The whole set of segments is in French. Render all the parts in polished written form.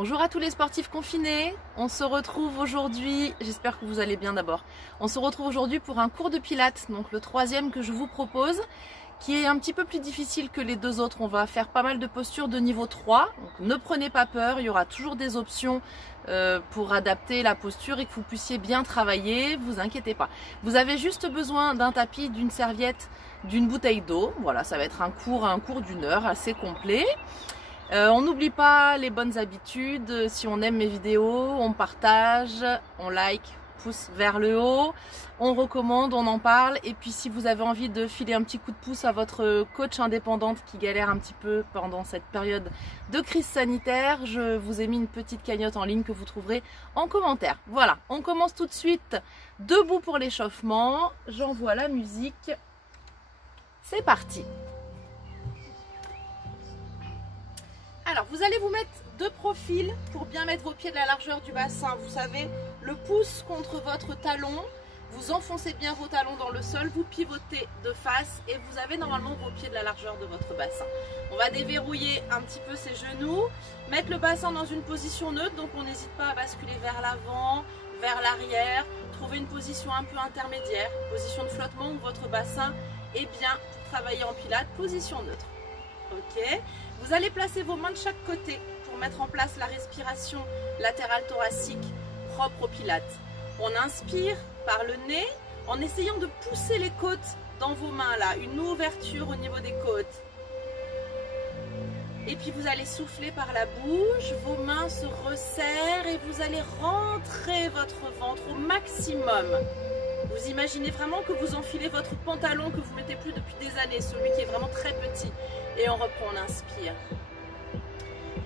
Bonjour à tous les sportifs confinés, on se retrouve aujourd'hui, j'espère que vous allez bien d'abord, on se retrouve aujourd'hui pour un cours de pilates, donc le troisième que je vous propose, qui est un petit peu plus difficile que les deux autres. On va faire pas mal de postures de niveau 3, donc ne prenez pas peur, il y aura toujours des options pour adapter la posture et que vous puissiez bien travailler, vous inquiétez pas. Vous avez juste besoin d'un tapis, d'une serviette, d'une bouteille d'eau, voilà, ça va être un cours d'une heure assez complet. On n'oublie pas les bonnes habitudes, si on aime mes vidéos, on partage, on like, pouce vers le haut, on recommande, on en parle, et puis si vous avez envie de filer un petit coup de pouce à votre coach indépendante qui galère un petit peu pendant cette période de crise sanitaire, je vous ai mis une petite cagnotte en ligne que vous trouverez en commentaire. Voilà, on commence tout de suite, debout pour l'échauffement, j'envoie la musique, c'est parti. Alors, vous allez vous mettre de profil pour bien mettre vos pieds de la largeur du bassin. Vous savez, le pouce contre votre talon. Vous enfoncez bien vos talons dans le sol, vous pivotez de face et vous avez normalement vos pieds de la largeur de votre bassin. On va déverrouiller un petit peu ses genoux, mettre le bassin dans une position neutre. Donc, on n'hésite pas à basculer vers l'avant, vers l'arrière. Trouver une position un peu intermédiaire, position de flottement où votre bassin est bien pour travailler en pilates, position neutre. Ok, vous allez placer vos mains de chaque côté pour mettre en place la respiration latérale thoracique propre au pilates. On inspire par le nez en essayant de pousser les côtes dans vos mains là, une ouverture au niveau des côtes. Et puis vous allez souffler par la bouche, vos mains se resserrent et vous allez rentrer votre ventre au maximum. Vous imaginez vraiment que vous enfilez votre pantalon que vous mettez plus depuis des années, celui qui est vraiment très petit. Et on reprend, on inspire.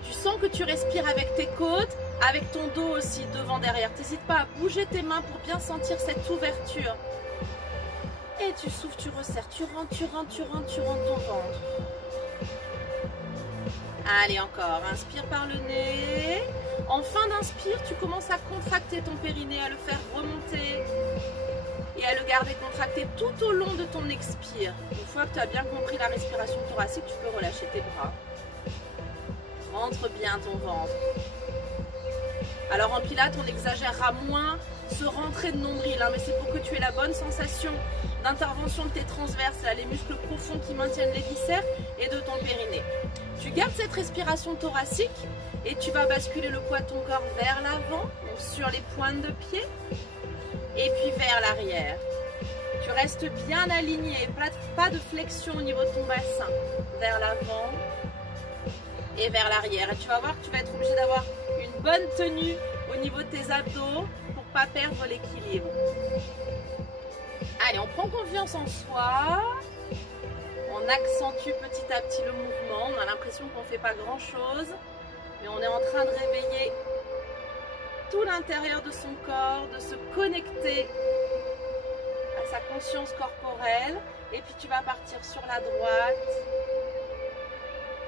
Tu sens que tu respires avec tes côtes, avec ton dos aussi, devant, derrière. N'hésite pas à bouger tes mains pour bien sentir cette ouverture. Et tu souffles, tu resserres, tu rentres ton ventre. Allez, encore, inspire par le nez. En fin d'inspire, tu commences à contracter ton périnée, à le faire remonter. Et à le garder contracté tout au long de ton expire. Une fois que tu as bien compris la respiration thoracique, tu peux relâcher tes bras. Rentre bien ton ventre. Alors en pilates, on exagérera moins ce rentrer de nombril, hein, mais c'est pour que tu aies la bonne sensation d'intervention de tes transverses, là, les muscles profonds qui maintiennent les viscères et de ton périnée. Tu gardes cette respiration thoracique et tu vas basculer le poids de ton corps vers l'avant, sur les pointes de pied. Et puis vers l'arrière. Tu restes bien aligné, pas de flexion au niveau de ton bassin. Vers l'avant et vers l'arrière. Et tu vas voir que tu vas être obligé d'avoir une bonne tenue au niveau de tes abdos pour ne pas perdre l'équilibre. Allez, on prend confiance en soi. On accentue petit à petit le mouvement. On a l'impression qu'on ne fait pas grand chose. Mais on est en train de réveiller tout l'intérieur de son corps, de se connecter à sa conscience corporelle. Et puis tu vas partir sur la droite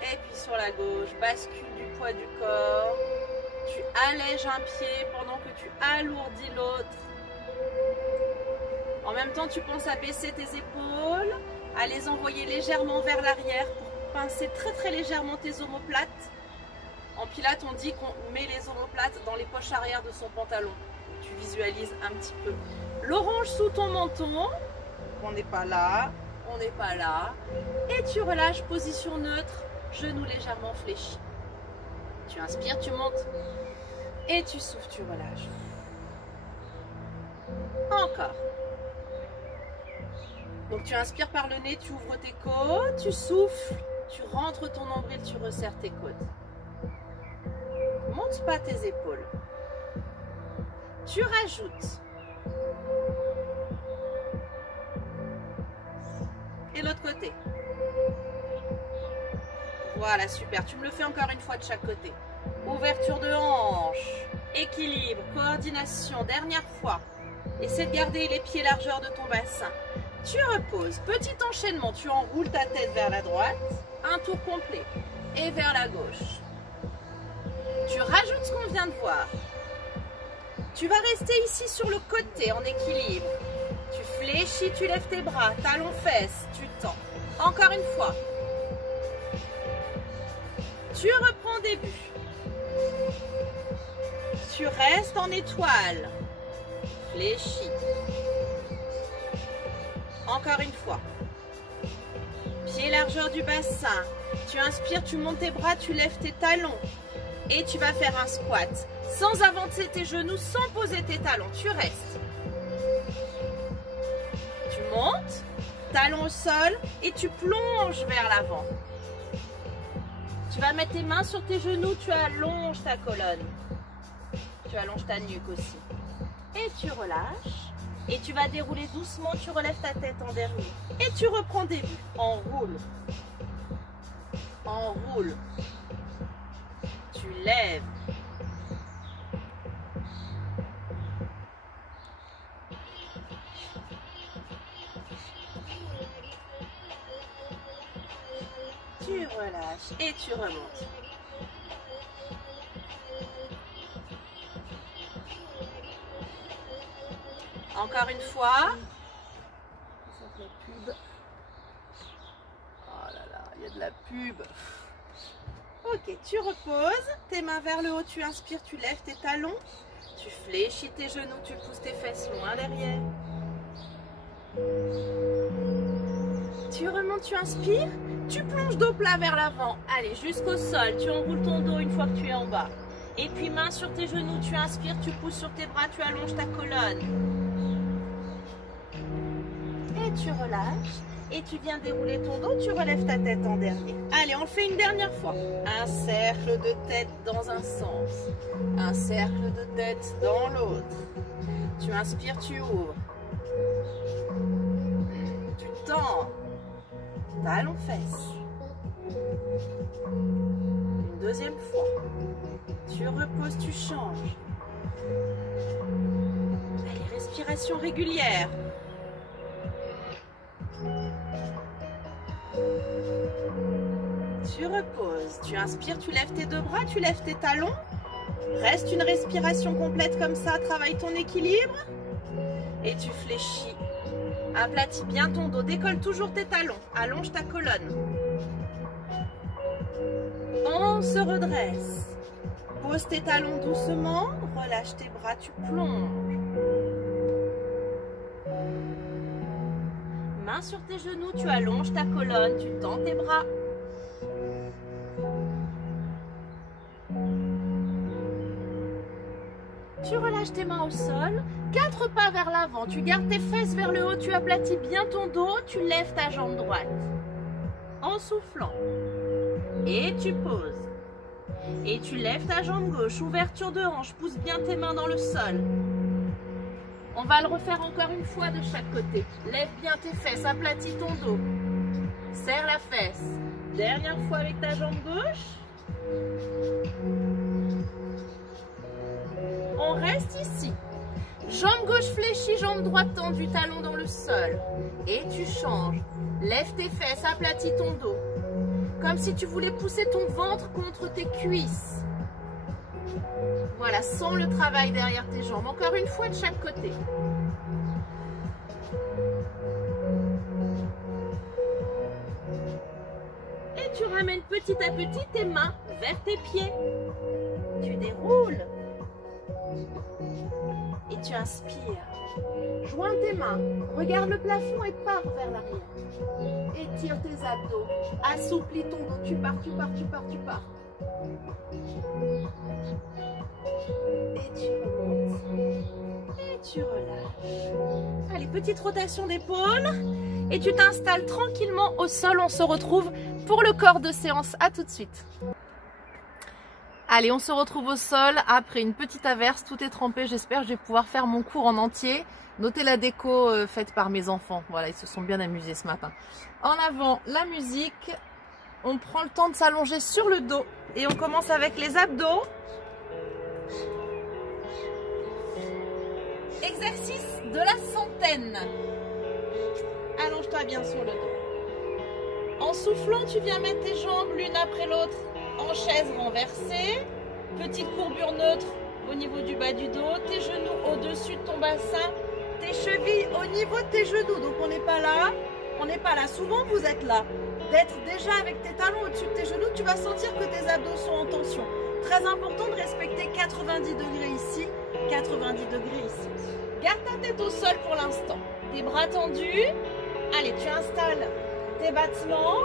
et puis sur la gauche. Bascule du poids du corps. Tu allèges un pied pendant que tu alourdis l'autre. En même temps, tu penses à baisser tes épaules, à les envoyer légèrement vers l'arrière pour pincer très légèrement tes omoplates. En pilates, on dit qu'on met les omoplates dans les poches arrière de son pantalon. Tu visualises un petit peu. L'orange sous ton menton. On n'est pas là. On n'est pas là. Et tu relâches, position neutre, genoux légèrement fléchis. Tu inspires, tu montes. Et tu souffles, tu relâches. Encore. Donc tu inspires par le nez, tu ouvres tes côtes, tu souffles, tu rentres ton nombril, tu resserres tes côtes. Monte pas tes épaules. Tu rajoutes. Et l'autre côté. Voilà, super. Tu me le fais encore une fois de chaque côté. Ouverture de hanche, équilibre, coordination. Dernière fois. Essaie de garder les pieds largeur de ton bassin. Tu reposes. Petit enchaînement. Tu enroules ta tête vers la droite. Un tour complet. Et vers la gauche. Tu rajoutes ce qu'on vient de voir. Tu vas rester ici sur le côté en équilibre. Tu fléchis, tu lèves tes bras, talons fesses, tu tends. Encore une fois. Tu reprends début. Tu restes en étoile. Fléchis. Encore une fois. Pied largeur du bassin. Tu inspires, tu montes tes bras, tu lèves tes talons. Et tu vas faire un squat. Sans avancer tes genoux, sans poser tes talons. Tu restes. Tu montes, talons au sol et tu plonges vers l'avant. Tu vas mettre tes mains sur tes genoux, tu allonges ta colonne. Tu allonges ta nuque aussi. Et tu relâches. Et tu vas dérouler doucement, tu relèves ta tête en dernier. Et tu reprends début. Enroule. Enroule. Tu lèves. Tu relâches et tu remontes. Encore une fois. Oh là là, il y a de la pub. Ok, tu reposes. Tes mains vers le haut, tu inspires, tu lèves tes talons. Tu fléchis tes genoux, tu pousses tes fesses loin derrière. Tu remontes, tu inspires. Tu plonges dos plat vers l'avant. Allez, jusqu'au sol. Tu enroules ton dos une fois que tu es en bas. Et puis main sur tes genoux, tu inspires, tu pousses sur tes bras, tu allonges ta colonne. Et tu relâches. Et tu viens dérouler ton dos, tu relèves ta tête en dernier. Allez, on le fait une dernière fois. Un cercle de tête dans un sens. Un cercle de tête dans l'autre. Tu inspires, tu ouvres. Tu tends. Talons fesses. Une deuxième fois. Tu reposes, tu changes. Allez, respiration régulière. Tu reposes, tu inspires, tu lèves tes deux bras, tu lèves tes talons. Reste une respiration complète comme ça, travaille ton équilibre. Et tu fléchis. Aplatis bien ton dos, décolle toujours tes talons, allonge ta colonne. On se redresse. Pose tes talons doucement, relâche tes bras, tu plonges. Main sur tes genoux, tu allonges ta colonne, tu tends tes bras. Tu relâches tes mains au sol, 4 pas vers l'avant, tu gardes tes fesses vers le haut, tu aplatis bien ton dos, tu lèves ta jambe droite en soufflant et tu poses. Et tu lèves ta jambe gauche, ouverture de hanche, pousse bien tes mains dans le sol. On va le refaire encore une fois de chaque côté. Lève bien tes fesses, aplatis ton dos. Serre la fesse. Dernière fois avec ta jambe gauche. On reste ici. Jambe gauche fléchie, jambe droite tendue, talon dans le sol. Et tu changes. Lève tes fesses, aplatis ton dos. Comme si tu voulais pousser ton ventre contre tes cuisses. Voilà, sens le travail derrière tes jambes. Encore une fois de chaque côté. Et tu ramènes petit à petit tes mains vers tes pieds. Tu déroules. Et tu inspires. Joins tes mains. Regarde le plafond et pars vers l'arrière. Étire tes abdos. Assouplis ton dos. Tu pars, tu pars, tu pars, tu pars. Et tu remontes. Et tu relâches. Allez, petite rotation d'épaule. Et tu t'installes tranquillement au sol. On se retrouve pour le corps de séance. À tout de suite. Allez, on se retrouve au sol après une petite averse. Tout est trempé. J'espère que je vais pouvoir faire mon cours en entier. Notez la déco faite par mes enfants. Voilà, ils se sont bien amusés ce matin. En avant, la musique. On prend le temps de s'allonger sur le dos. Et on commence avec les abdos. Exercice de la centaine. Allonge-toi bien sur le dos. En soufflant, tu viens mettre tes jambes l'une après l'autre en chaise renversée. Petite courbure neutre au niveau du bas du dos. Tes genoux au-dessus de ton bassin. Tes chevilles au niveau de tes genoux. Donc on n'est pas là. On n'est pas là. Souvent vous êtes là. D'être déjà avec tes talons au-dessus de tes genoux, tu vas sentir que tes abdos sont en tension. très important de respecter 90 degrés ici, 90 degrés ici. Garde ta tête au sol pour l'instant. Tes bras tendus. Allez, tu installes tes battements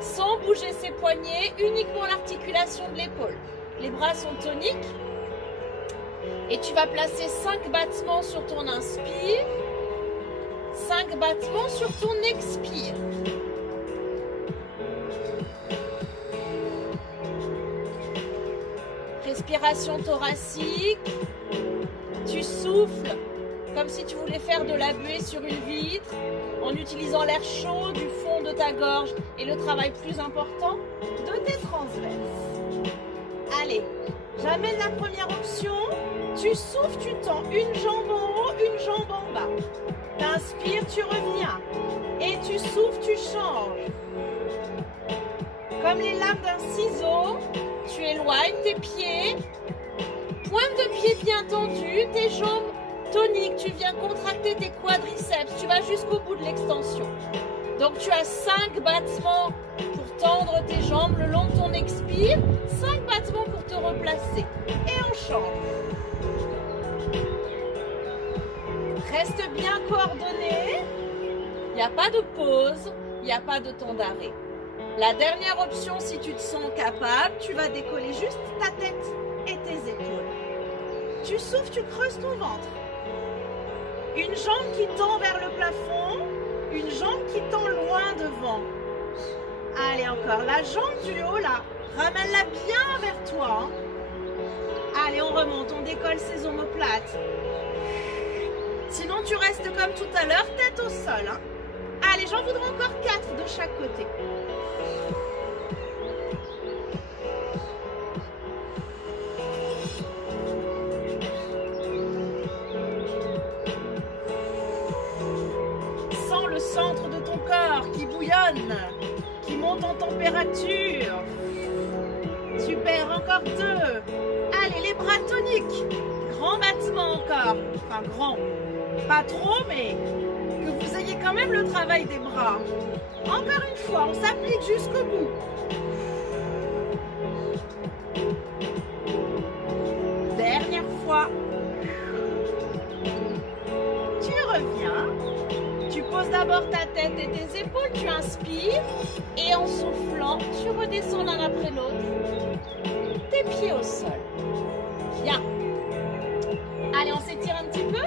sans bouger ses poignets, uniquement l'articulation de l'épaule. Les bras sont toniques. Et tu vas placer 5 battements sur ton inspire, 5 battements sur ton expire. Respiration thoracique. Tu souffles comme si tu voulais faire de la buée sur une vitre en utilisant l'air chaud du fond de ta gorge et le travail plus important de tes transverses. Allez, j'amène la première option. Tu souffles, tu tends une jambe en haut, une jambe en bas. T'inspires, tu reviens. Et tu souffles, tu changes. Comme les lames d'un ciseau, tu éloignes tes pieds. Pointe de pied bien tendue, tes jambes toniques. Tu viens contracter tes quadriceps. Tu vas jusqu'au bout de l'extension. Donc tu as 5 battements pour tendre tes jambes le long de ton expire. 5 battements pour te replacer. Et on change. Reste bien coordonné. Il n'y a pas de pause. Il n'y a pas de temps d'arrêt. La dernière option, si tu te sens capable, tu vas décoller juste ta tête et tes épaules. Tu souffles, tu creuses ton ventre. Une jambe qui tend vers le plafond, une jambe qui tend loin devant. Allez, encore. La jambe du haut, là, ramène-la bien vers toi. Allez, on remonte, on décolle ses omoplates. Sinon, tu restes comme tout à l'heure, tête au sol. Hein. Allez, j'en voudrais encore 4 de chaque côté. Sens le centre de ton corps qui bouillonne, qui monte en température. Super, encore 2. Allez, les bras toniques. Grand battement encore. Enfin, grand. Pas trop, mais que vous ayez quand même le travail des bras. Encore une fois, on s'applique jusqu'au bout. Dernière fois. Tu reviens. Tu poses d'abord ta tête et tes épaules. Tu inspires. Et en soufflant, tu redescends l'un après l'autre. Tes pieds au sol. Bien. Allez, on s'étire un petit peu.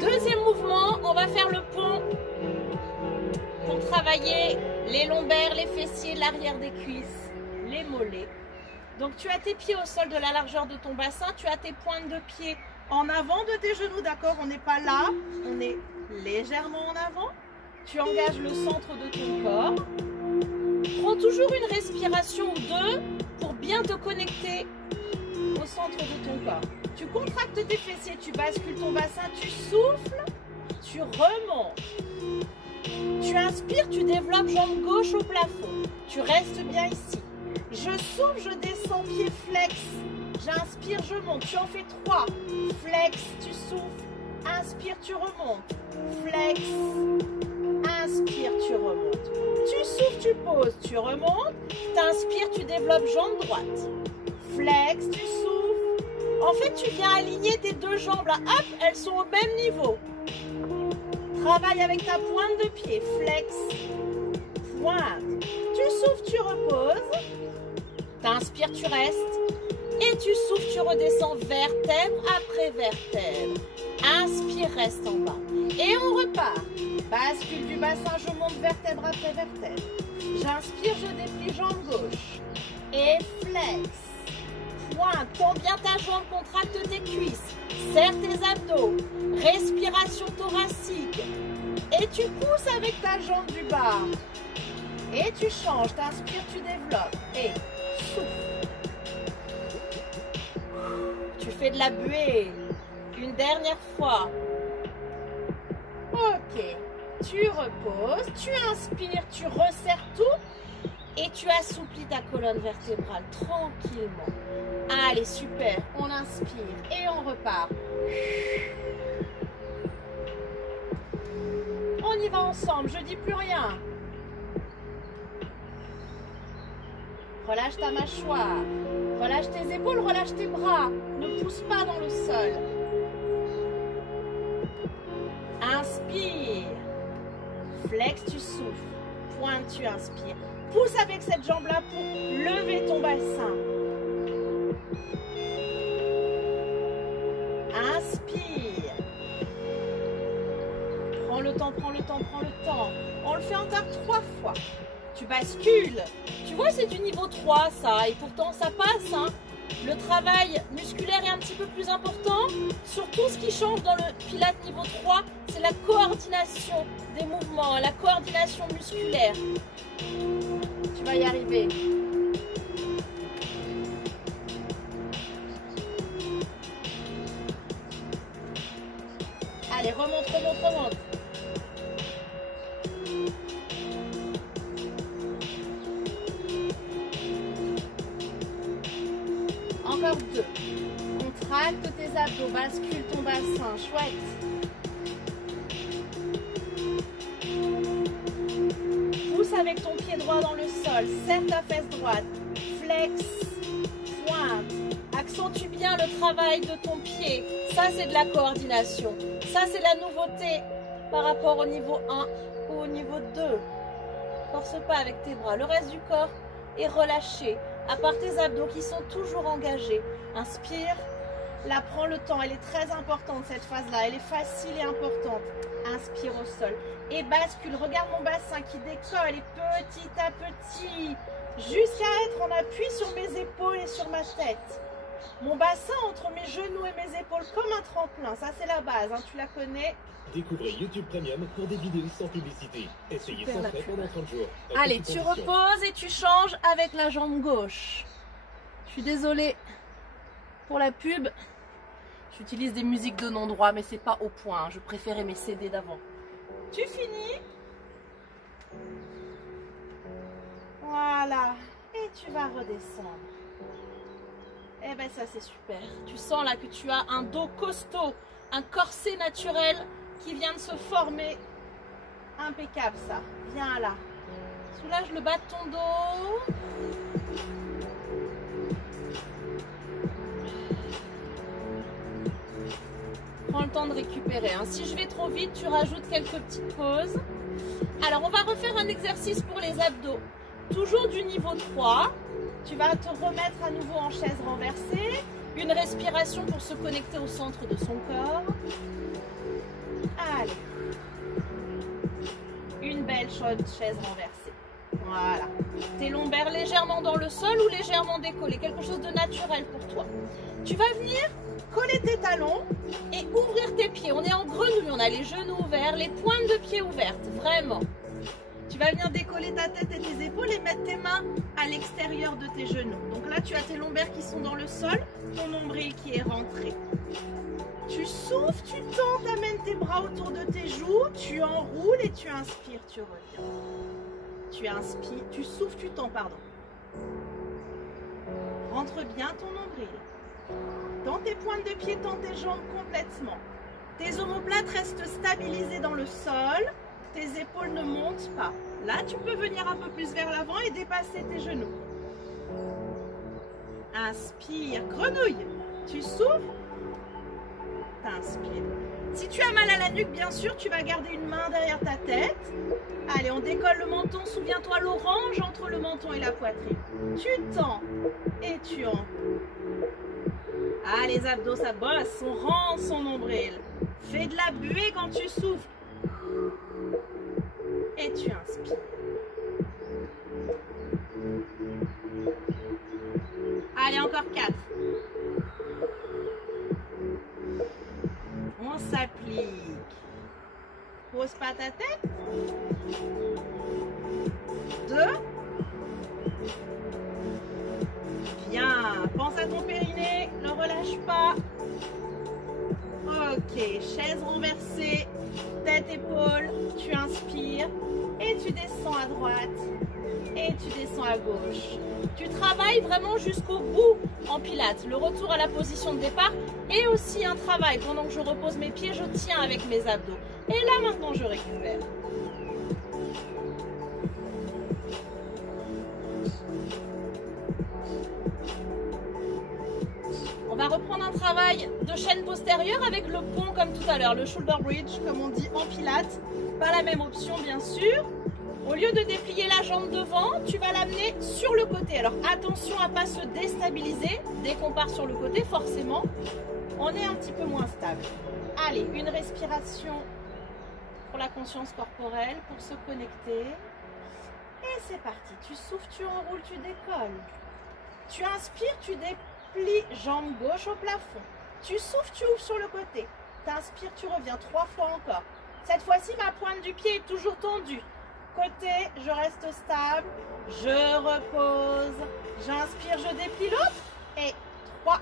Deuxième mouvement, on va faire le pont pour travailler les lombaires, les fessiers, l'arrière des cuisses, les mollets. Donc tu as tes pieds au sol de la largeur de ton bassin, tu as tes pointes de pied en avant de tes genoux, d'accord? On n'est pas là, on est légèrement en avant. Tu engages le centre de ton corps. Prends toujours une respiration ou 2 pour bien te connecter au centre de ton corps. Tu contractes tes fessiers, tu bascules ton bassin, tu souffles, tu remontes. Tu inspires, tu développes jambe gauche au plafond. Tu restes bien ici. Je souffle, je descends, pied flex. J'inspire, je monte. Tu en fais 3. Flex, tu souffles. Inspire, tu remontes. Flex. Inspire, tu remontes. Tu souffles, tu poses, tu remontes. T'inspires, tu développes jambe droite. Flex, tu souffles. En fait, tu viens aligner tes 2 jambes là. Hop, elles sont au même niveau. Travaille avec ta pointe de pied. Flex. Pointe. Tu souffles, tu reposes. T'inspires, tu restes. Et tu souffles, tu redescends vertèbre après vertèbre. Inspire, reste en bas. Et on repart. Bascule du bassin, je monte vertèbre après vertèbre. J'inspire, je déplie jambe gauche. Et flex. Pointe, tends bien ta jambe, contracte tes cuisses. Serre tes abdos. Respiration thoracique. Et tu pousses avec ta jambe du bas. Et tu changes, t'inspires, tu développes. Et souffle. Tu fais de la buée. Une dernière fois. Ok. Tu reposes, tu inspires, tu resserres tout. Et tu assouplis ta colonne vertébrale tranquillement. Allez, super. On inspire et on repart. On y va ensemble, je dis plus rien. Relâche ta mâchoire. Relâche tes épaules, relâche tes bras. Ne pousse pas dans le sol. Inspire. Flex, tu souffles. Pointe, tu inspires. Pousse avec cette jambe-là pour lever ton bassin. Inspire. Prends le temps, prends le temps, prends le temps. On le fait encore 3 fois. Tu bascules. Tu vois, c'est du niveau 3, ça. Et pourtant, ça passe. Hein. Le travail musculaire est un petit peu plus important. Surtout, ce qui change dans le Pilates niveau 3, c'est la coordination des mouvements, la coordination musculaire. Tu vas y arriver. Allez, remonte, remonte, remonte. Encore 2. Contracte tes abdos, bascule ton bassin, chouette. Pousse avec ton pied droit dans le sol, serre ta fesse droite, flex, pointe. Accentue bien le travail de ton pied. Ça, c'est de la coordination. Ça, c'est la nouveauté par rapport au niveau 1 ou au niveau 2. Force pas avec tes bras. Le reste du corps est relâché, à part tes abdos qui sont toujours engagés. Inspire. Là, prends le temps. Elle est très importante, cette phase-là. Elle est facile et importante. Inspire au sol. Et bascule. Regarde mon bassin qui décolle. Et petit à petit, jusqu'à être en appui sur mes épaules et sur ma tête. Mon bassin entre mes genoux et mes épaules comme un tremplin. Ça, c'est la base. Hein, tu la connais. Découvrez YouTube Premium pour des vidéos sans publicité. Essayez sans frais pendant 30 jours. Allez, tu reposes et tu changes avec la jambe gauche. Je suis désolée pour la pub. J'utilise des musiques de non-droit, mais c'est pas au point. Je préférais mes CD d'avant. Tu finis. Voilà. Et tu vas redescendre. Eh ben ça c'est super. Tu sens là que tu as un dos costaud, un corset naturel qui vient de se former. Impeccable ça. Viens là. Soulage le bas de ton dos. Prends le temps de récupérer. Hein. Si je vais trop vite, tu rajoutes quelques petites pauses. Alors on va refaire un exercice pour les abdos. Toujours du niveau 3. Tu vas te remettre à nouveau en chaise renversée. Une respiration pour se connecter au centre de son corps. Allez. Une belle chaude chaise renversée. Voilà. Tes lombaires légèrement dans le sol ou légèrement décollés. Quelque chose de naturel pour toi. Tu vas venir coller tes talons et ouvrir tes pieds. On est en grenouille. On a les genoux ouverts, les pointes de pied ouvertes. Vraiment. Tu vas venir décoller ta tête et tes épaules et mettre tes mains à l'extérieur de tes genoux. Donc là, tu as tes lombaires qui sont dans le sol, ton nombril qui est rentré. Tu souffles, tu tends, tu amènes tes bras autour de tes joues, tu enroules et tu inspires, tu reviens. Tu inspires, tu souffles, tu tends, pardon. Rentre bien ton nombril. Tends tes pointes de pied, tends tes jambes complètement. Tes omoplates restent stabilisées dans le sol. Tes épaules ne montent pas. Là, tu peux venir un peu plus vers l'avant et dépasser tes genoux. Inspire, grenouille. Tu souffles. T'inspires. Si tu as mal à la nuque, bien sûr, tu vas garder une main derrière ta tête. Allez, on décolle le menton. Souviens-toi l'orange entre le menton et la poitrine. Tu tends et tu enroules. Ah, les abdos, ça bosse. On rend son nombril. Fais de la buée quand tu souffles. Et tu inspires. Allez, encore 4. On s'applique. Pose pas ta tête. 2. Bien. Pense à ton périnée. Ne relâche pas. Ok. Chaise renversée. Tête, épaule. Tu inspires. Et tu descends à droite. Et tu descends à gauche. Tu travailles vraiment jusqu'au bout en pilates. Le retour à la position de départ et aussi un travail. Pendant que je repose mes pieds, je tiens avec mes abdos. Et là, maintenant, je récupère. travail de chaîne postérieure avec le pont comme tout à l'heure, le shoulder bridge comme on dit en pilates. Pas la même option bien sûr. Au lieu de déplier la jambe devant, tu vas l'amener sur le côté. Alors attention à ne pas se déstabiliser. Dès qu'on part sur le côté, forcément, on est un petit peu moins stable. Allez, une respiration pour la conscience corporelle, pour se connecter. Et c'est parti. Tu souffles, tu enroules, tu décolles. Tu inspires, tu déplies, jambe gauche au plafond. Tu souffles, tu ouvres sur le côté. Tu inspires, tu reviens 3 fois encore. Cette fois-ci, ma pointe du pied est toujours tendue. Côté, je reste stable, je repose, j'inspire, je déplie l'autre, et 3,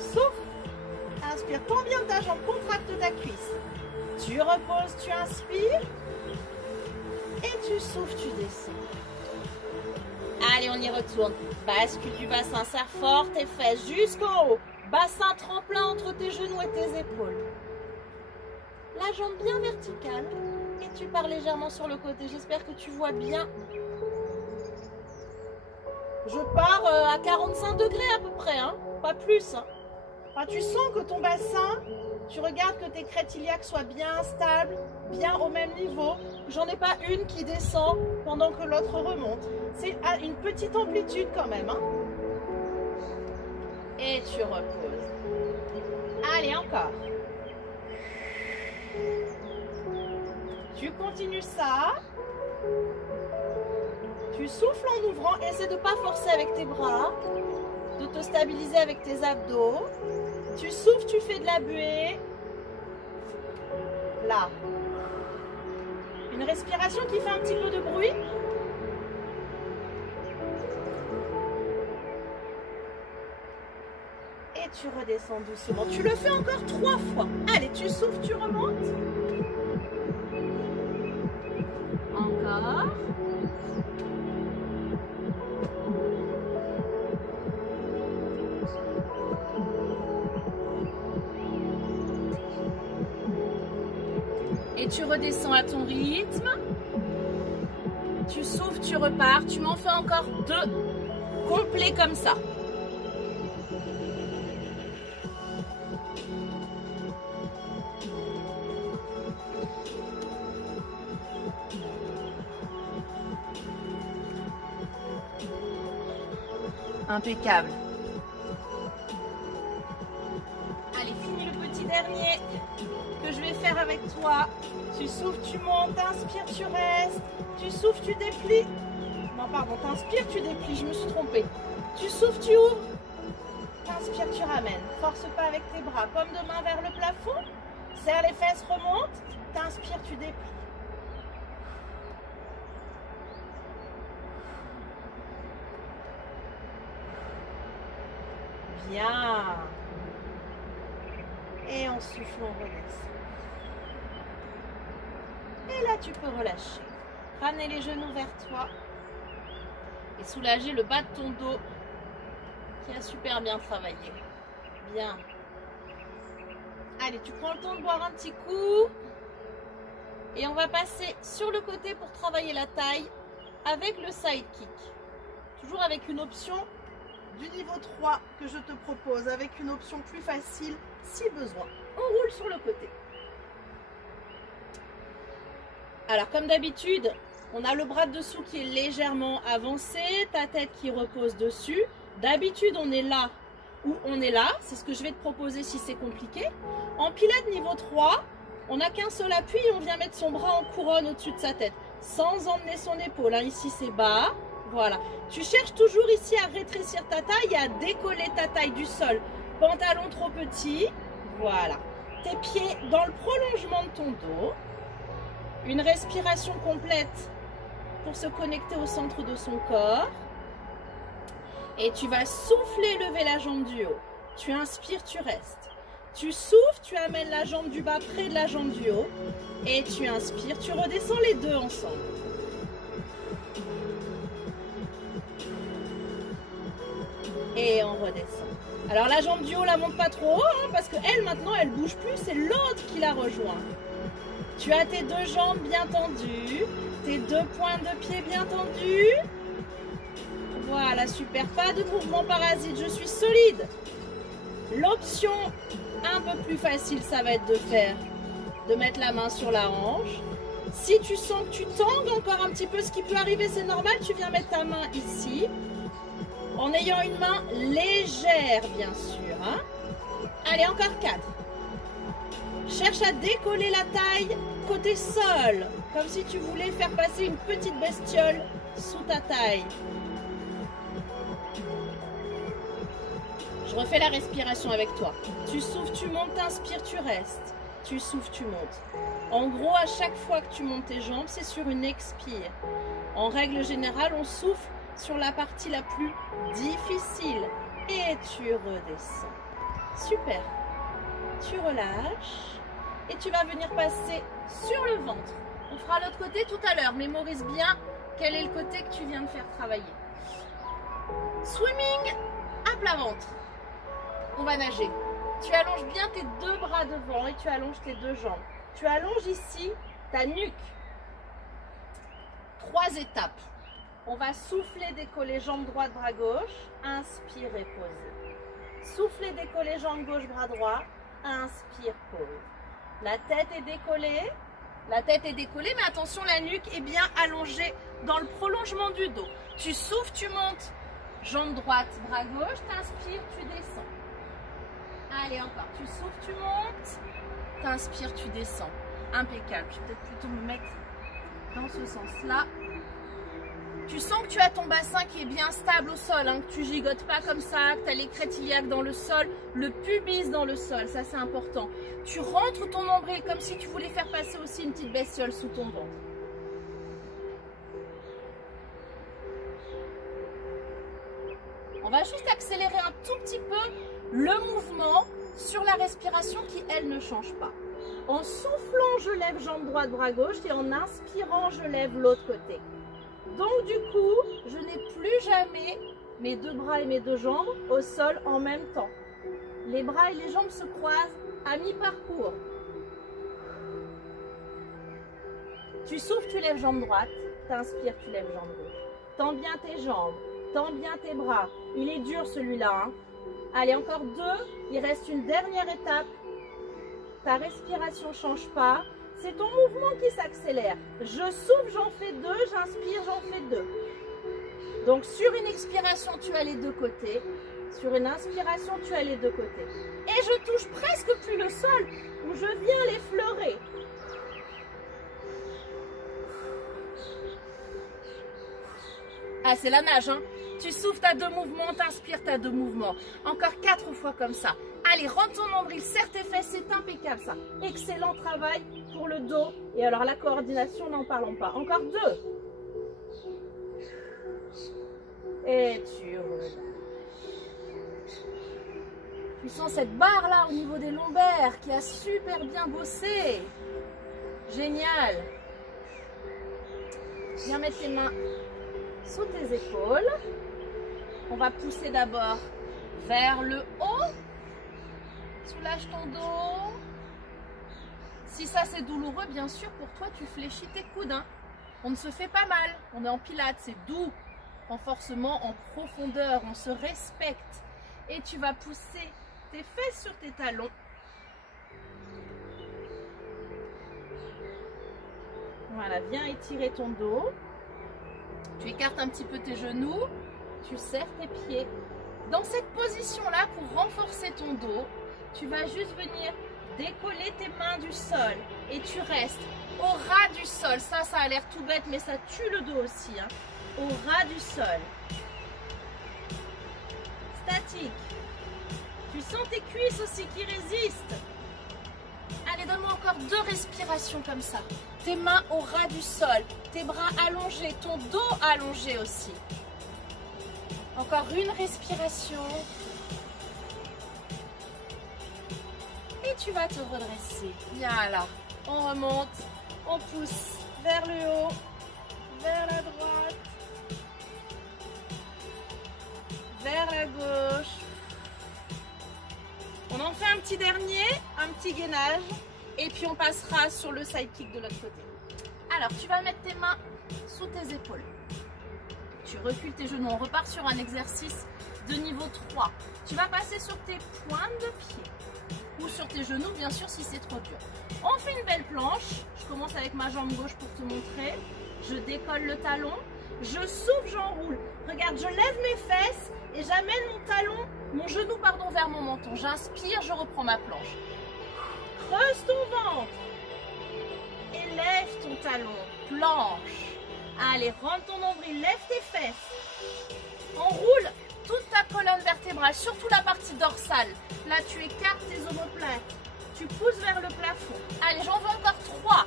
souffle, inspire, tends bien ta jambe, contracte ta cuisse, tu reposes, tu inspires, et tu souffles, tu descends. Allez, on y retourne, bascule du bassin, serre fort tes fesses jusqu'en haut, bassin tremplin entre tes genoux et tes épaules. La jambe bien verticale et tu pars légèrement sur le côté. J'espère que tu vois bien. Je pars à 45 degrés à peu près, hein, pas plus. Hein. Enfin, tu sens que ton bassin, tu regardes que tes crêtes iliaques soient bien stables, bien au même niveau. J'en ai pas une qui descend pendant que l'autre remonte. C'est à une petite amplitude quand même. Hein. Et tu reposes. Allez, encore. Tu continues ça. Tu souffles en ouvrant. Essaie de ne pas forcer avec tes bras. De te stabiliser avec tes abdos. Tu souffles, tu fais de la buée. Là. Une respiration qui fait un petit peu de bruit. Et tu redescends doucement. Tu le fais encore 3 fois. Allez, tu souffles, tu remontes. Encore. Et tu redescends à ton rythme. Tu souffles, tu repars. Tu m'en fais encore 2 complets comme ça. Impeccable. Allez, finis le petit dernier que je vais faire avec toi. Tu souffles, tu montes, inspires, tu restes. Tu souffles, tu déplies. Non, pardon, t'inspires, tu déplies, je me suis trompée. Tu souffles, tu ouvres. T'inspires, tu ramènes. Force pas avec tes bras. Paume de main vers le plafond. Serre les fesses, remonte. T'inspires, tu déplies. Bien. Et en soufflant, on redescend. Et là, tu peux relâcher. Ramener les genoux vers toi. Et soulager le bas de ton dos qui a super bien travaillé. Bien. Allez, tu prends le temps de boire un petit coup. Et on va passer sur le côté pour travailler la taille avec le side kick. Toujours avec une option du niveau 3 que je te propose, avec une option plus facile si besoin. On roule sur le côté. Alors comme d'habitude, on a le bras de dessous qui est légèrement avancé, ta tête qui repose dessus. D'habitude on est là ou on est là, c'est ce que je vais te proposer si c'est compliqué. En pilates niveau 3, on n'a qu'un seul appui et on vient mettre son bras en couronne au-dessus de sa tête, sans emmener son épaule. Hein. Ici c'est bas. Voilà, tu cherches toujours ici à rétrécir ta taille et à décoller ta taille du sol. Pantalon trop petit, voilà. Tes pieds dans le prolongement de ton dos. Une respiration complète pour se connecter au centre de son corps. Et tu vas souffler, lever la jambe du haut. Tu inspires, tu restes. Tu souffles, tu amènes la jambe du bas près de la jambe du haut. Et tu inspires, tu redescends les deux ensemble. Et on redescend. Alors la jambe du haut, la monte pas trop haut, hein, parce que elle maintenant, elle bouge plus, c'est l'autre qui la rejoint. Tu as tes 2 jambes bien tendues, tes 2 pointes de pied bien tendues. Voilà, super. Pas de mouvement parasite, je suis solide. L'option un peu plus facile, ça va être de mettre la main sur la hanche. Si tu sens que tu tangues encore un petit peu, ce qui peut arriver, c'est normal, tu viens mettre ta main ici, en ayant une main légère, bien sûr. Hein. Allez, encore 4. Cherche à décoller la taille côté sol, comme si tu voulais faire passer une petite bestiole sous ta taille. Je refais la respiration avec toi. Tu souffles, tu montes, t'inspires, tu restes. Tu souffles, tu montes. En gros, à chaque fois que tu montes tes jambes, c'est sur une expire. En règle générale, on souffle sur la partie la plus difficile. Et tu redescends. Super. Tu relâches. Et tu vas venir passer sur le ventre. On fera l'autre côté tout à l'heure. Mémorise bien quel est le côté que tu viens de faire travailler. Swimming à plat ventre. On va nager. Tu allonges bien tes 2 bras devant et tu allonges tes 2 jambes. Tu allonges ici ta nuque. 3 étapes. On va souffler, décoller jambe droite, bras gauche. Inspire et pose. Souffler, décoller jambe gauche, bras droit. Inspire, pose. La tête est décollée. La tête est décollée, mais attention, la nuque est bien allongée dans le prolongement du dos. Tu souffles, tu montes. Jambe droite, bras gauche. T'inspires, tu descends. Allez, encore. Tu souffles, tu montes. T'inspires, tu descends. Impeccable. Je vais peut-être plutôt me mettre dans ce sens-là. Tu sens que tu as ton bassin qui est bien stable au sol, hein, que tu gigotes pas comme ça, que tu as les crêtes iliaques dans le sol, le pubis dans le sol, ça c'est important. Tu rentres ton nombril comme si tu voulais faire passer aussi une petite bestiole sous ton ventre. On va juste accélérer un tout petit peu le mouvement sur la respiration qui, elle, ne change pas. En soufflant, je lève jambe droite, bras gauche et en inspirant, je lève l'autre côté. Donc, du coup, je n'ai plus jamais mes 2 bras et mes 2 jambes au sol en même temps. Les bras et les jambes se croisent à mi-parcours. Tu souffles, tu lèves jambe droite. T'inspires, tu lèves jambe gauche. Tends bien tes jambes, tends bien tes bras. Il est dur celui-là, hein. Allez, encore 2. Il reste une dernière étape. Ta respiration ne change pas. C'est ton mouvement qui s'accélère. Je souffle, j'en fais 2. J'inspire, j'en fais 2. Donc, sur une expiration, tu as les 2 côtés. Sur une inspiration, tu as les 2 côtés. Et je touche presque plus le sol, où je viens l'effleurer. Ah, c'est la nage, hein. Tu souffles, tu as 2 mouvements, t'inspires, tu as 2 mouvements. Encore 4 fois comme ça. Allez, rentre ton nombril, serre tes fesses, c'est impeccable ça. Excellent travail pour le dos. Et alors la coordination, n'en parlons pas. Encore 2. Et tu relâches. Tu sens cette barre là au niveau des lombaires qui a super bien bossé. Génial. Viens mettre tes mains sous tes épaules. On va pousser d'abord vers le haut. Soulage ton dos. Si ça c'est douloureux, bien sûr, pour toi, tu fléchis tes coudes. Hein. On ne se fait pas mal. On est en pilates, c'est doux. Renforcement en profondeur, on se respecte. Et tu vas pousser tes fesses sur tes talons. Voilà, viens étirer ton dos. Tu écartes un petit peu tes genoux. Tu serres tes pieds. Dans cette position-là, pour renforcer ton dos, tu vas juste venir décoller tes mains du sol. Et tu restes au ras du sol. Ça a l'air tout bête, mais ça tue le dos aussi. Hein. Au ras du sol. Statique. Tu sens tes cuisses aussi qui résistent. Allez, donne-moi encore 2 respirations comme ça. Tes mains au ras du sol. Tes bras allongés. Ton dos allongé aussi. Encore une respiration. Et tu vas te redresser. Voilà. On remonte. On pousse vers le haut. Vers la droite. Vers la gauche. On en fait un petit dernier, un petit gainage. Et puis on passera sur le side kick de l'autre côté. Alors, tu vas mettre tes mains sous tes épaules. Tu recules tes genoux. On repart sur un exercice de niveau 3. Tu vas passer sur tes pointes de pied ou sur tes genoux, bien sûr, si c'est trop dur. On fait une belle planche. Je commence avec ma jambe gauche pour te montrer. Je décolle le talon. Je souffle, j'enroule. Regarde, je lève mes fesses et j'amène mon genou pardon, vers mon menton. J'inspire, je reprends ma planche. Creuse ton ventre. Et lève ton talon. Planche. Allez, rentre ton nombril, lève tes fesses. Enroule toute ta colonne vertébrale, surtout la partie dorsale. Là, tu écartes tes omoplates. Tu pousses vers le plafond. Allez, j'en veux encore 3.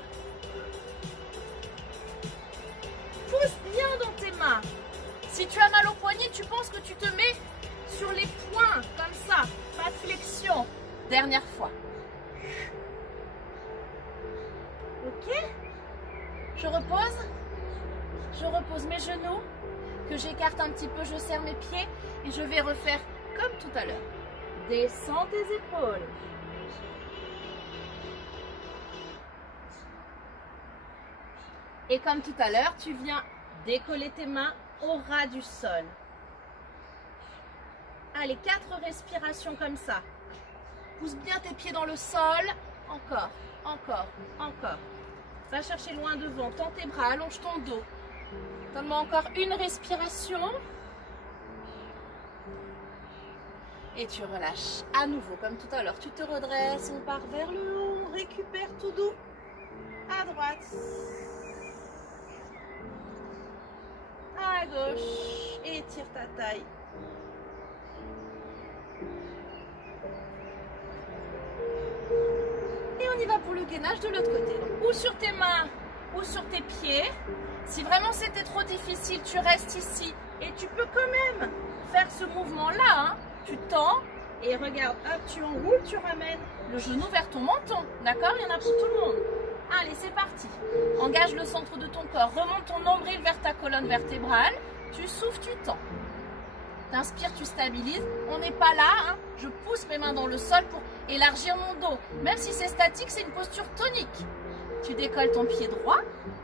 Pousse bien dans tes mains. Si tu as mal au poignet, tu penses que tu te mets sur les poings, comme ça. Pas de flexion. Dernière fois. Ok? Je repose mes genoux, que j'écarte un petit peu, je serre mes pieds et je vais refaire comme tout à l'heure. Descends tes épaules. Et comme tout à l'heure, tu viens décoller tes mains au ras du sol. Allez, 4 respirations comme ça. Pousse bien tes pieds dans le sol. Encore, encore, encore. Va chercher loin devant. Tends tes bras, allonge ton dos. Donne-moi encore une respiration. Et tu relâches à nouveau, comme tout à l'heure. Tu te redresses, on part vers le haut, on récupère tout doux. À droite. À gauche. Étire ta taille. Et on y va pour le gainage de l'autre côté. Donc, ou sur tes mains, ou sur tes pieds. Si vraiment c'était trop difficile, tu restes ici. Et tu peux quand même faire ce mouvement-là. Hein. Tu tends et regarde, hop, tu enroules, tu ramènes le genou vers ton menton. D'accord? Il y en a pour tout le monde. Allez, c'est parti. Engage le centre de ton corps. Remonte ton nombril vers ta colonne vertébrale. Tu souffles, tu tends. T'inspires, tu stabilises. On n'est pas là. Hein. Je pousse mes mains dans le sol pour élargir mon dos. Même si c'est statique, c'est une posture tonique. Tu décolles ton pied droit.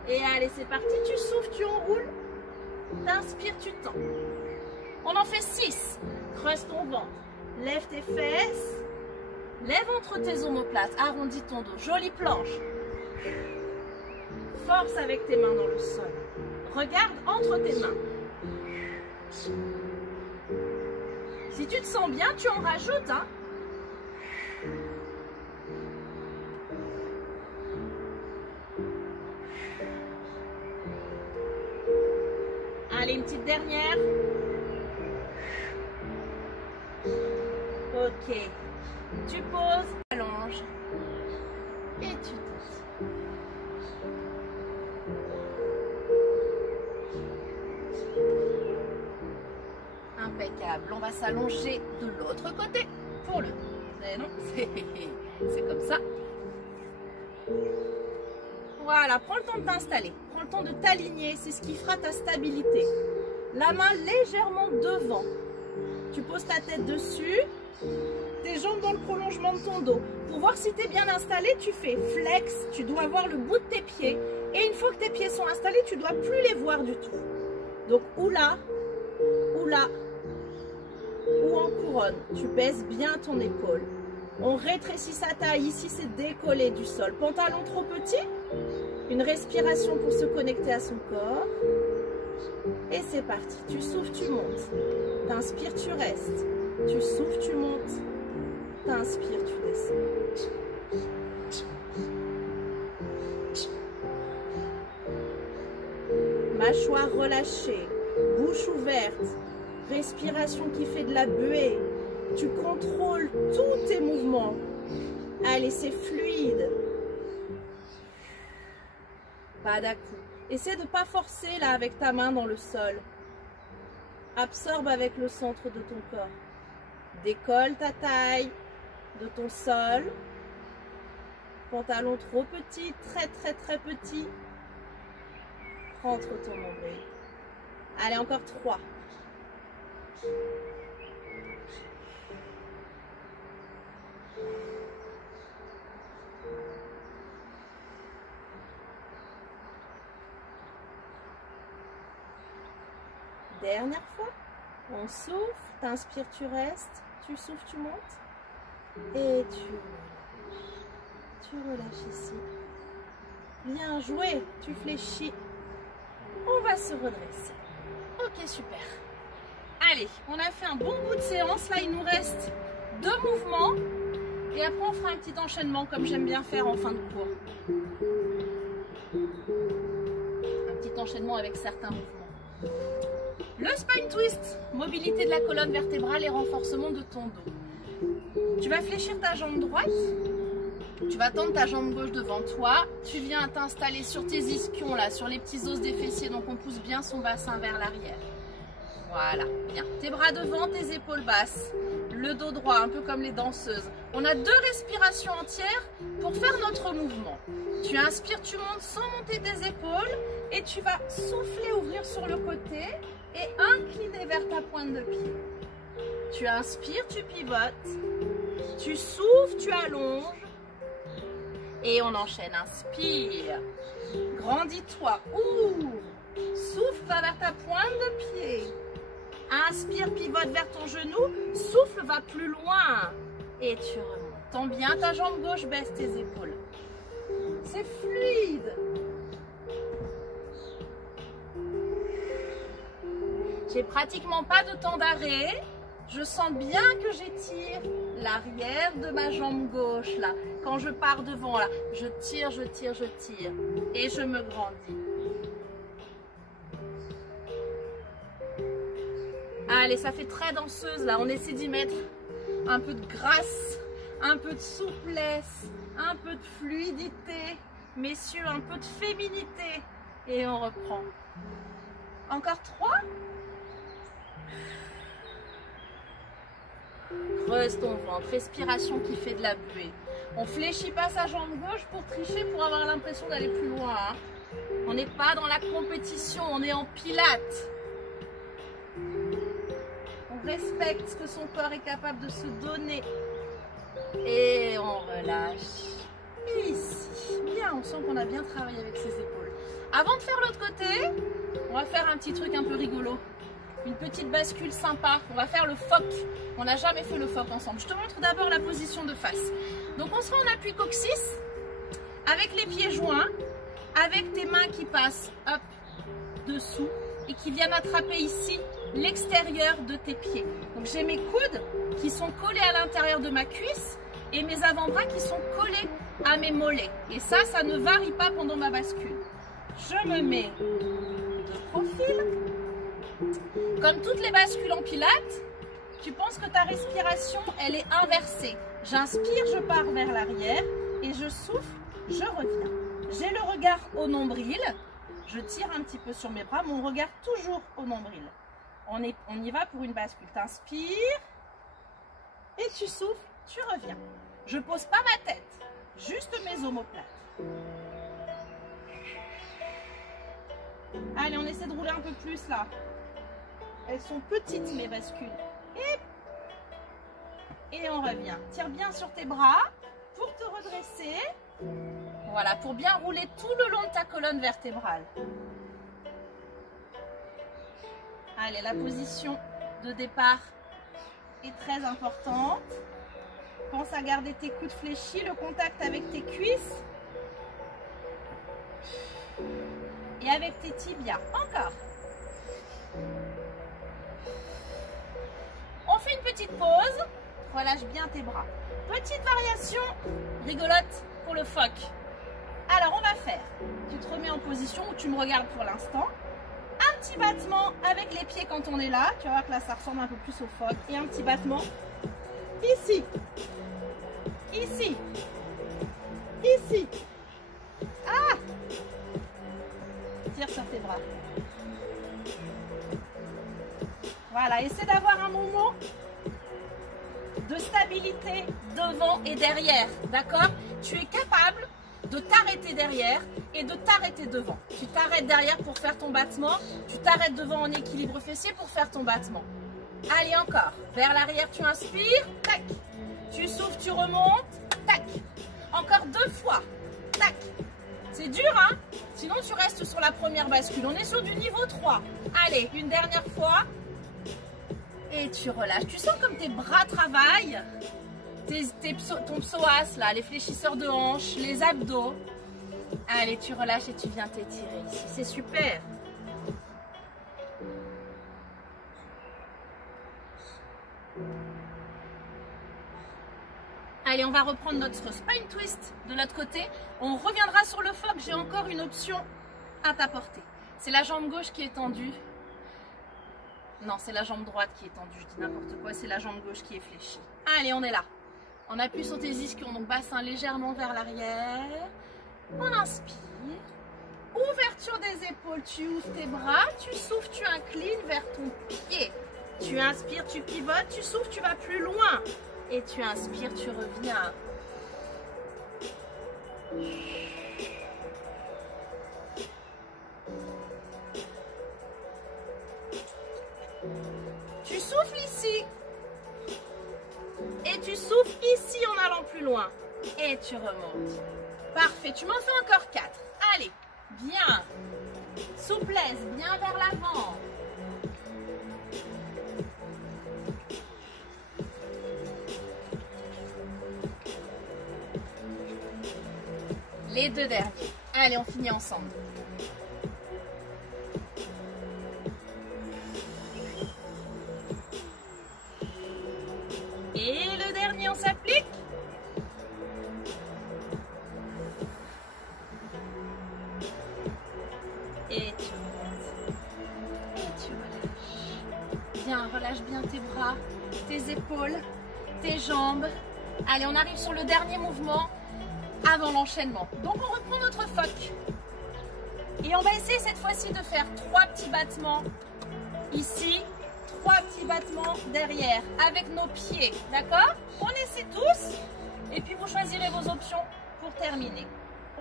Et allez, c'est parti. Tu souffles, tu enroules. T'inspires, tu tends. On en fait 6. Creuse ton ventre. Lève tes fesses. Lève entre tes omoplates. Arrondis ton dos. Jolie planche. Force avec tes mains dans le sol. Regarde entre tes mains. Si tu te sens bien, tu en rajoutes. Hein. Allez, une petite dernière. Ok. Tu poses, allonge. Et tu poses. Impeccable. On va s'allonger de l'autre côté pour le... Non, c'est comme ça. Voilà, prends le temps de t'installer. Prends le temps de t'aligner. C'est ce qui fera ta stabilité. La main légèrement devant. Tu poses ta tête dessus. Tes jambes dans le prolongement de ton dos. Pour voir si tu es bien installé, tu fais flex. Tu dois voir le bout de tes pieds. Et une fois que tes pieds sont installés, tu ne dois plus les voir du tout. Donc, ou là, ou là, ou en couronne. Tu baisses bien ton épaule. On rétrécit sa taille. Ici, c'est décollé du sol. Pantalon trop petit. Une respiration pour se connecter à son corps. Et c'est parti. Tu souffles, tu montes. T'inspires, tu restes. Tu souffles, tu montes. T'inspires, tu descends. Mâchoire relâchée. Bouche ouverte. Respiration qui fait de la buée. Tu contrôles tous tes mouvements. Allez, c'est fluide. Pas d'à-coup. Essaie de ne pas forcer là avec ta main dans le sol. Absorbe avec le centre de ton corps. Décolle ta taille de ton sol. Pantalon trop petit, très très très petit. Rentre ton nombril. Allez, encore 3. dernière fois. On souffle, t'inspires, tu restes, tu souffles, tu montes. Et tu relâches ici. Bien joué, tu fléchis. On va se redresser. Ok, super. Allez, on a fait un bon bout de séance. Là, il nous reste 2 mouvements. Et après, on fera un petit enchaînement comme j'aime bien faire en fin de cours. Un petit enchaînement avec certains mouvements. Le spine twist, mobilité de la colonne vertébrale et renforcement de ton dos. Tu vas fléchir ta jambe droite. Tu vas tendre ta jambe gauche devant toi. Tu viens t'installer sur tes ischions, là, sur les petits os des fessiers. Donc, on pousse bien son bassin vers l'arrière. Voilà, bien. Tes bras devant, tes épaules basses. Le dos droit, un peu comme les danseuses. On a 2 respirations entières pour faire notre mouvement. Tu inspires, tu montes sans monter tes épaules. Et tu vas souffler, ouvrir sur le côté et incliner vers ta pointe de pied. Tu inspires, tu pivotes. Tu souffles, tu allonges. Et on enchaîne. Inspire. Grandis-toi. Ouvre. Souffle, va vers ta pointe de pied. Inspire, pivote vers ton genou. Souffle, va plus loin. Et tu remontes. Tends bien ta jambe gauche, baisse tes épaules. C'est fluide. J'ai pratiquement pas de temps d'arrêt. Je sens bien que j'étire l'arrière de ma jambe gauche là. Quand je pars devant là, je tire, je tire, je tire. Et je me grandis. Allez, ça fait très danseuse là. On essaie d'y mettre un peu de grâce, un peu de souplesse, un peu de fluidité. Messieurs, un peu de féminité. Et on reprend. Encore 3. Creuse ton ventre, respiration qui fait de la buée. On fléchit pas sa jambe gauche pour tricher, pour avoir l'impression d'aller plus loin. Hein. On n'est pas dans la compétition, on est en pilates. On respecte ce que son corps est capable de se donner. Et on relâche. Ici, bien, on sent qu'on a bien travaillé avec ses épaules. Avant de faire l'autre côté, on va faire un petit truc un peu rigolo. Une petite bascule sympa. On va faire le phoque. On n'a jamais fait le phoque ensemble. Je te montre d'abord la position de face. Donc on sera en appui coccyx, avec les pieds joints, avec tes mains qui passent hop, dessous et qui viennent attraper ici l'extérieur de tes pieds. Donc j'ai mes coudes qui sont collés à l'intérieur de ma cuisse et mes avant-bras qui sont collés à mes mollets. Et ça ne varie pas pendant ma bascule. Je me mets de profil. Comme toutes les bascules en pilates, tu penses que ta respiration, elle est inversée. J'inspire, je pars vers l'arrière et je souffle, je reviens. J'ai le regard au nombril, je tire un petit peu sur mes bras, mon regard toujours au nombril. On y va pour une bascule. Tu inspires et tu souffles, tu reviens. Je ne pose pas ma tête, juste mes omoplates. Allez, on essaie de rouler un peu plus là. Elles sont petites mes bascules. Et on revient. Tire bien sur tes bras pour te redresser. Voilà, pour bien rouler tout le long de ta colonne vertébrale. Allez, la position de départ est très importante. Pense à garder tes coudes fléchis, le contact avec tes cuisses. Et avec tes tibias. Encore. On fait une petite pause. Relâche bien tes bras. Petite variation rigolote pour le phoque. Alors, on va faire. Tu te remets en position où tu me regardes pour l'instant. Un petit battement avec les pieds quand on est là. Tu vas voir que là, ça ressemble un peu plus au phoque. Et un petit battement ici. Ici. Ici. Ah! Tire sur tes bras. Voilà, essaie d'avoir un moment de stabilité devant et derrière, d'accord? Tu es capable de t'arrêter derrière et de t'arrêter devant. Tu t'arrêtes derrière pour faire ton battement, tu t'arrêtes devant en équilibre fessier pour faire ton battement. Allez, encore. Vers l'arrière, tu inspires, tac. Tu souffles, tu remontes, tac. Encore 2 fois, tac. C'est dur, hein? Sinon, tu restes sur la première bascule. On est sur du niveau 3. Allez, une dernière fois. Et tu relâches. Tu sens comme tes bras travaillent. Ton psoas, là, les fléchisseurs de hanches, les abdos. Allez, tu relâches et tu viens t'étirer ici. C'est super. Allez, on va reprendre notre spine twist de l'autre côté. On reviendra sur le phoque. J'ai encore une option à t'apporter. C'est la jambe gauche qui est tendue. Non, c'est la jambe droite qui est tendue. Je dis n'importe quoi. C'est la jambe gauche qui est fléchie. Allez, on est là. On appuie sur tes ischions, donc bassin légèrement vers l'arrière. On inspire. Ouverture des épaules. Tu ouvres tes bras. Tu souffles, tu inclines vers ton pied. Tu inspires, tu pivotes. Tu souffles, tu vas plus loin. Et tu inspires, tu reviens. Tu souffles ici. Et tu souffles ici en allant plus loin. Et tu remontes. Parfait, tu m'en fais encore 4. Allez, bien. Souplesse, bien vers l'avant. Les deux derniers. Allez, on finit ensemble. Et le dernier, on s'applique. Et tu remontes. Et tu relâches. Bien, relâche bien tes bras, tes épaules, tes jambes. Allez, on arrive sur le dernier mouvement avant l'enchaînement. Donc on reprend notre phoque. Et on va essayer cette fois-ci de faire 3 petits battements ici, 3 petits battements derrière avec nos pieds. D'accord? On essaie tous. Et puis vous choisirez vos options pour terminer.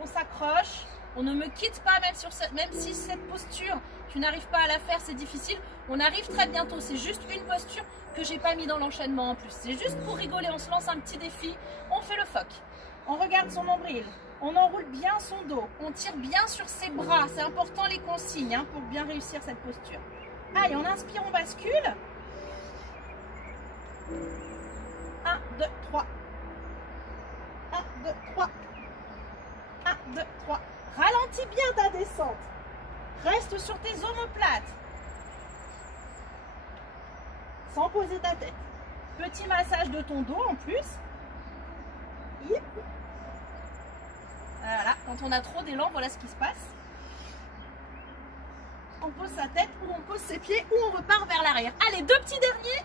On s'accroche. On ne me quitte pas même si cette posture, tu n'arrives pas à la faire, c'est difficile. On arrive très bientôt. C'est juste une posture que j'ai pas mis dans l'enchaînement en plus. C'est juste pour rigoler. On se lance un petit défi. On fait le phoque. On regarde son nombril, on enroule bien son dos, on tire bien sur ses bras, c'est important les consignes hein, pour bien réussir cette posture. Allez, on inspire, on bascule. 1, 2, 3. 1, 2, 3. 1, 2, 3. Ralentis bien ta descente. Reste sur tes omoplates. Sans poser ta tête. Petit massage de ton dos en plus. Voilà, quand on a trop d'élan, voilà ce qui se passe. On pose sa tête ou on pose ses pieds ou on repart vers l'arrière. Allez, 2 petits derniers.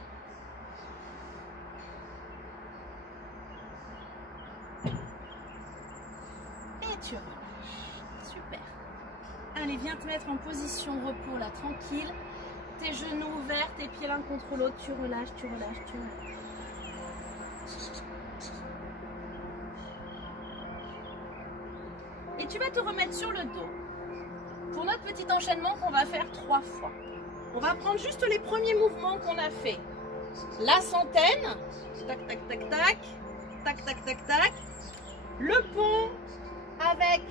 Et tu relâches. Super. Allez, viens te mettre en position repos là, tranquille. Tes genoux ouverts, tes pieds l'un contre l'autre. Tu relâches, tu relâches, tu relâches. Et tu vas te remettre sur le dos pour notre petit enchaînement qu'on va faire 3 fois. On va prendre juste les premiers mouvements qu'on a fait. La centaine, tac, tac, tac, tac, tac, tac, tac, tac. Le pont avec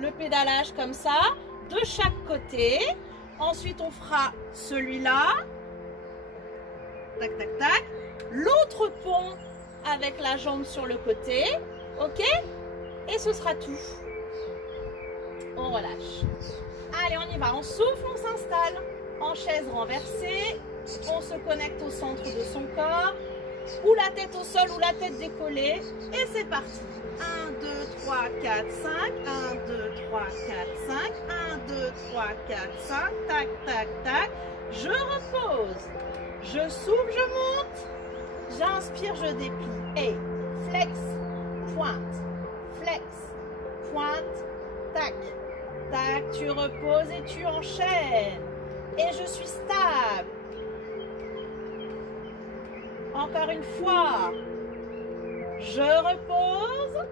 le pédalage comme ça, de chaque côté. Ensuite, on fera celui-là, tac, tac, tac. L'autre pont avec la jambe sur le côté, ok? Et ce sera tout. On relâche. Allez, on y va. On souffle, on s'installe en chaise renversée. On se connecte au centre de son corps. Ou la tête au sol ou la tête décollée. Et c'est parti. 1, 2, 3, 4, 5. 1, 2, 3, 4, 5. 1, 2, 3, 4, 5. Tac, tac, tac. Je repose. Je souffle, je monte. J'inspire, je déplie. Et flex, pointe. Flex, pointe, tac, tac, tu reposes et tu enchaînes. Et je suis stable. Encore une fois. Je repose.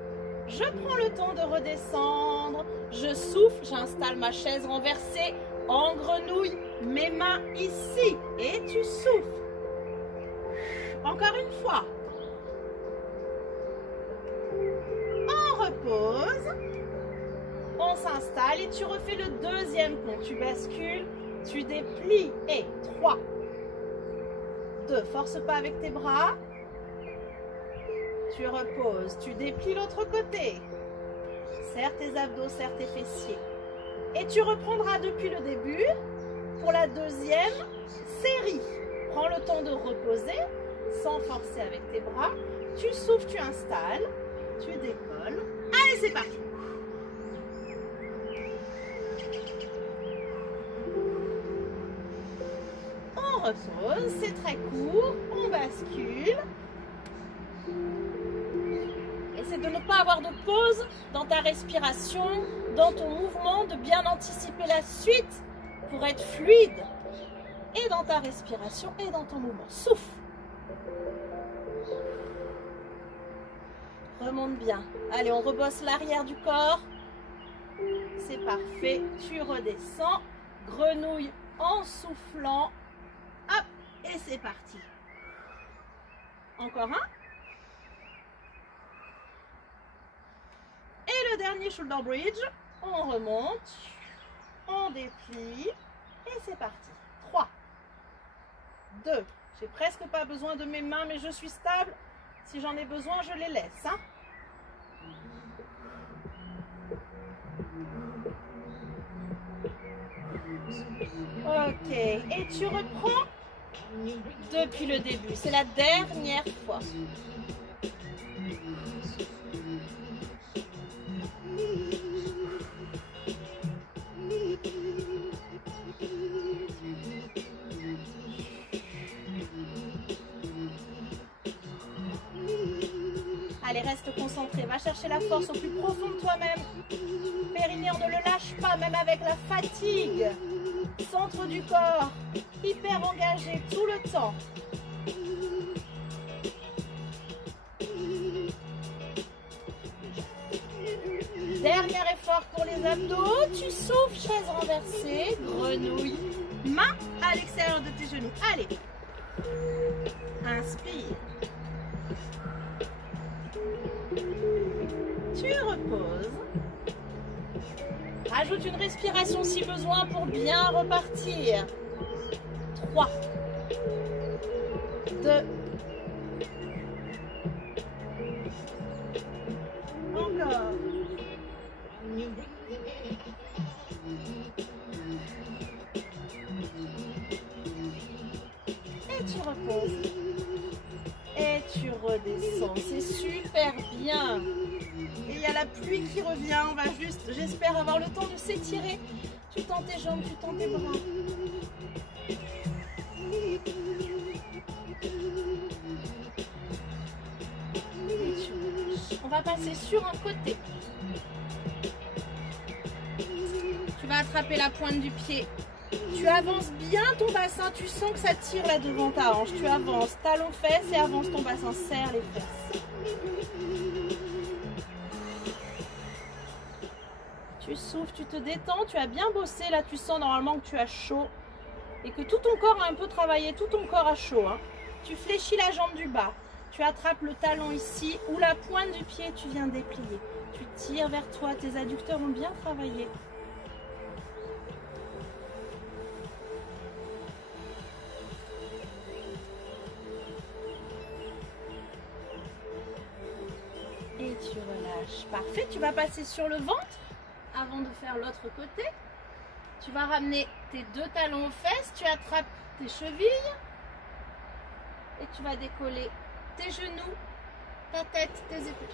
Je prends le temps de redescendre. Je souffle, j'installe ma chaise renversée en grenouille. Mes mains ici. Et tu souffles. Encore une fois. On repose. s'installe et tu refais le deuxième pont. Tu bascules, tu déplies et 3, 2, force pas avec tes bras. Tu reposes, tu déplies l'autre côté. Serre tes abdos, serre tes fessiers. Et tu reprendras depuis le début pour la deuxième série. Prends le temps de reposer sans forcer avec tes bras. Tu souffles, tu installes, tu décolles. Allez, c'est parti. On repose, c'est très court, on bascule. Essaie de ne pas avoir de pause dans ta respiration, dans ton mouvement, de bien anticiper la suite pour être fluide et dans ta respiration et dans ton mouvement. Souffle. Remonte bien. Allez, on rebosse l'arrière du corps. C'est parfait. Tu redescends. Grenouille en soufflant. Hop, et c'est parti. Encore un. Et le dernier shoulder bridge. On remonte. On déplie. Et c'est parti. 3, 2. J'ai presque pas besoin de mes mains, mais je suis stable. Si j'en ai besoin, je les laisse. Hein. Ok. Et tu reprends depuis le début. C'est la dernière fois. Allez, reste concentré. Va chercher la force au plus profond de toi-même. Périnée, on ne le lâche pas, même avec la fatigue. Centre du corps, hyper engagé tout le temps. Dernier effort pour les abdos. Tu souffles, chaise renversée, grenouille. Main à l'extérieur de tes genoux. Allez. Inspire. Tu reposes. Rajoute une respiration si besoin pour bien repartir. 3, 2. Encore. Et tu reposes. Et tu redescends. C'est super bien. Et il y a la pluie qui revient. On va juste, j'espère, avoir le temps de s'étirer. Tu tends tes jambes, tu tends tes bras. On va passer sur un côté. Tu vas attraper la pointe du pied. Tu avances bien ton bassin. Tu sens que ça tire là devant ta hanche. Tu avances, talon fesses et avance ton bassin. Serre les fesses. Tu souffles, tu te détends. Tu as bien bossé. Là, tu sens normalement que tu as chaud. Et que tout ton corps a un peu travaillé. Tout ton corps a chaud. Hein. Tu fléchis la jambe du bas. Tu attrapes le talon ici ou la pointe du pied, tu viens déplier. Tu tires vers toi, tes adducteurs ont bien travaillé. Et tu relâches. Parfait, tu vas passer sur le ventre avant de faire l'autre côté. Tu vas ramener tes deux talons aux fesses, tu attrapes tes chevilles et tu vas décoller tes genoux, ta tête, tes épaules.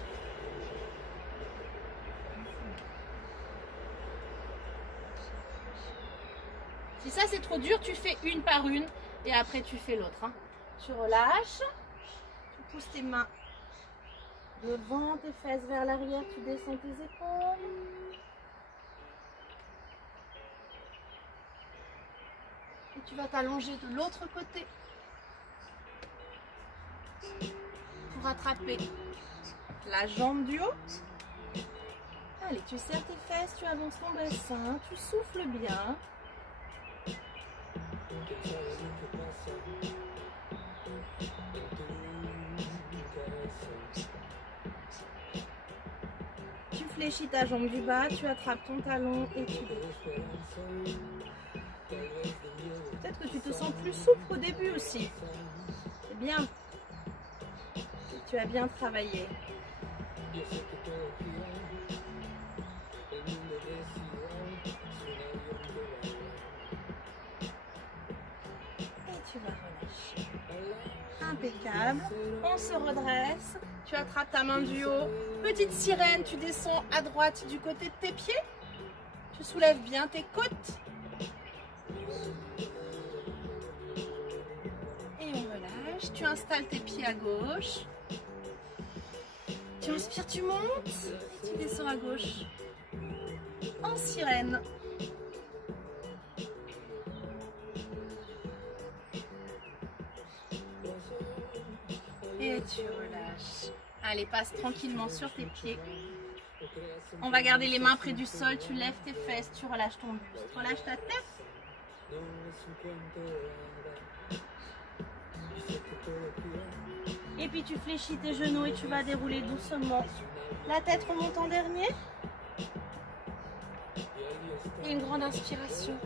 Si ça c'est trop dur, tu fais une par une et après tu fais l'autre. Hein. Tu relâches, tu pousses tes mains devant tes fesses vers l'arrière, tu descends tes épaules. Et tu vas t'allonger de l'autre côté. Pour attraper la jambe du haut. Allez, tu serres tes fesses, tu avances ton bassin, tu souffles bien. Tu fléchis ta jambe du bas, tu attrapes ton talon et tu déroulles. Peut-être que tu te sens plus souple au début aussi. C'est bien. Tu as bien travaillé. Tu vas relâcher. Impeccable. On se redresse. Tu attrapes ta main du haut. Petite sirène, tu descends à droite du côté de tes pieds. Tu soulèves bien tes côtes. Et on relâche. Tu installes tes pieds à gauche. Tu inspires, tu montes. Et tu descends à gauche. En sirène. Et tu relâches. Allez, passe tranquillement sur tes pieds. On va garder les mains près du sol. Tu lèves tes fesses, tu relâches ton buste. Relâche ta tête. Et puis tu fléchis tes genoux et tu vas dérouler doucement. La tête remonte en dernier. Et une grande inspiration.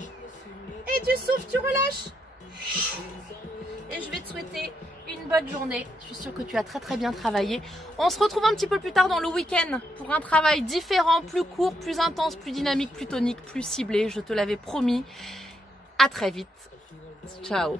Et tu souffles, tu relâches. Et je vais te souhaiter une bonne journée. Je suis sûre que tu as très bien travaillé. On se retrouve un petit peu plus tard dans le week-end pour un travail différent, plus court, plus intense, plus dynamique, plus tonique, plus ciblé. Je te l'avais promis. À très vite. Ciao.